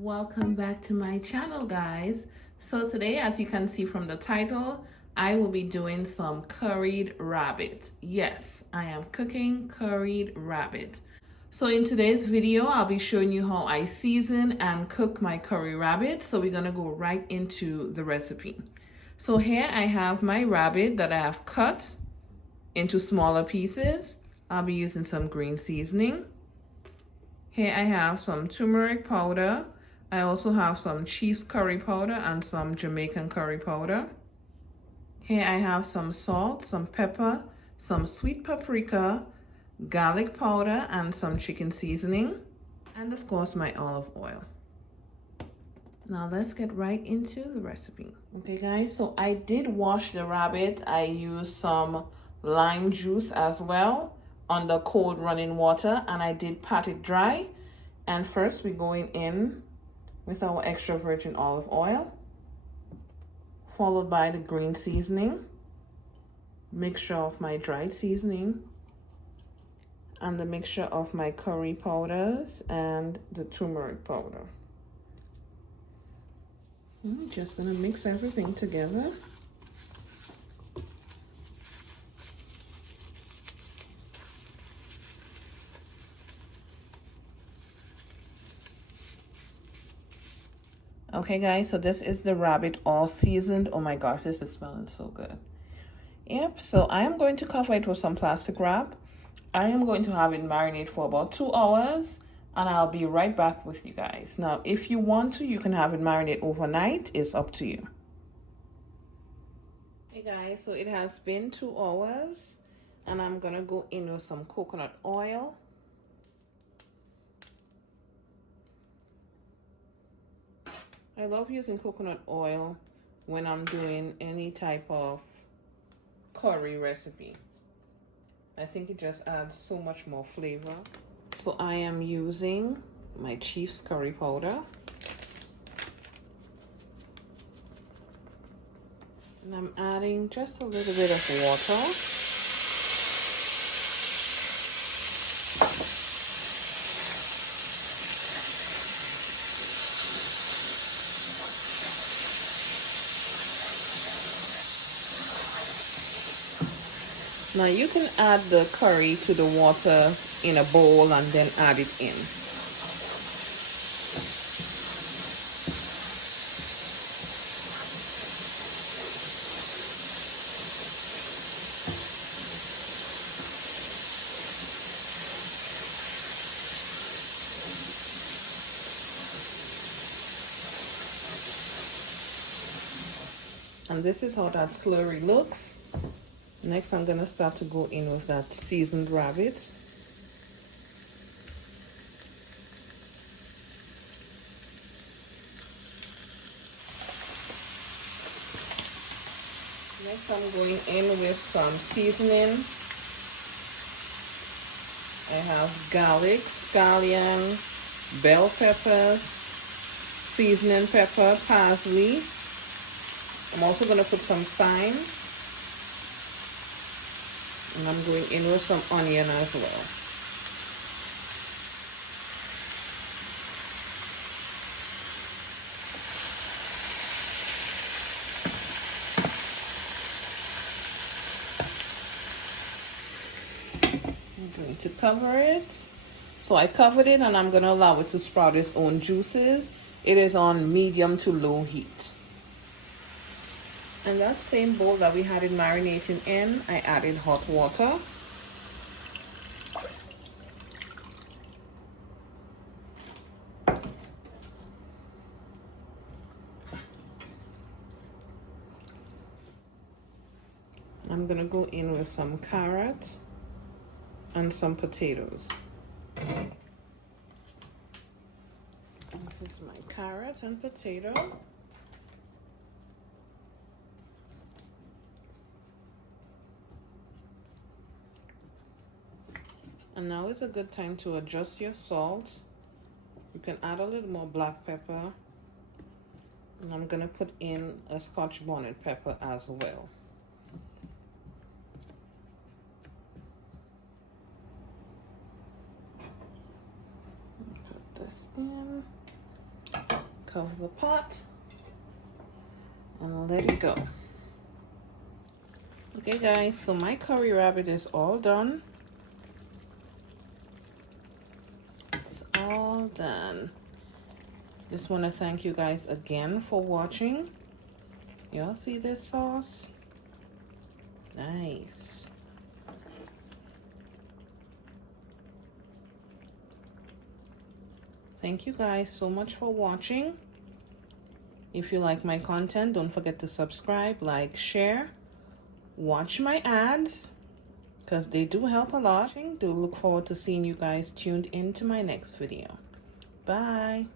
Welcome back to my channel, guys. So today, as you can see from the title, I will be doing some curried rabbit. Yes, I am cooking curried rabbit. So in today's video, I'll be showing you how I season and cook my curry rabbit. So we're gonna go right into the recipe. So here I have my rabbit that I have cut into smaller pieces. I'll be using some green seasoning. Here I have some turmeric powder. I also have some chief's curry powder and some Jamaican curry powder. Here I have some salt, some pepper, some sweet paprika, garlic powder, and some chicken seasoning. And of course, my olive oil. Now let's get right into the recipe. Okay guys, so I did wash the rabbit. I used some lime juice as well under cold running water, and I did pat it dry. And first we're going in with our extra virgin olive oil, followed by the green seasoning, mixture of my dried seasoning, and the mixture of my curry powders and the turmeric powder. I'm just gonna mix everything together. Okay guys, so this is the rabbit all seasoned. Oh my gosh, this is smelling so good. Yep, so I am going to cover it with some plastic wrap. I am going to have it marinate for about 2 hours, and I'll be right back with you guys. Now, if you want to, you can have it marinate overnight. It's up to you. Hey guys, so it has been 2 hours, and I'm gonna go in with some coconut oil. I love using coconut oil when I'm doing any type of curry recipe. I think it just adds so much more flavor. So I am using my chief's curry powder. And I'm adding just a little bit of water. Now you can add the curry to the water in a bowl and then add it in. And this is how that slurry looks. Next, I'm gonna start to go in with that seasoned rabbit. Next, I'm going in with some seasoning. I have garlic, scallion, bell pepper, seasoning pepper, parsley. I'm also gonna put some thyme. And I'm going in with some onion as well. I'm going to cover it. So I covered it, and I'm going to allow it to sprout its own juices. It is on medium to low heat. And that same bowl that we had it marinating in, I added hot water. I'm gonna go in with some carrot and some potatoes. This is my carrot and potato. And now is a good time to adjust your salt. You can add a little more black pepper. And I'm gonna put in a Scotch bonnet pepper as well. Put this in. cover the pot and let it go. Okay guys, so my curry rabbit is all done. It's all done. Just want to thank you guys again for watching. Y'all see this sauce? Nice. Thank you guys so much for watching. If you like my content, don't forget to subscribe, like, share. Watch my ads because they do help a lot. Do look forward to seeing you guys tuned into my next video. Bye.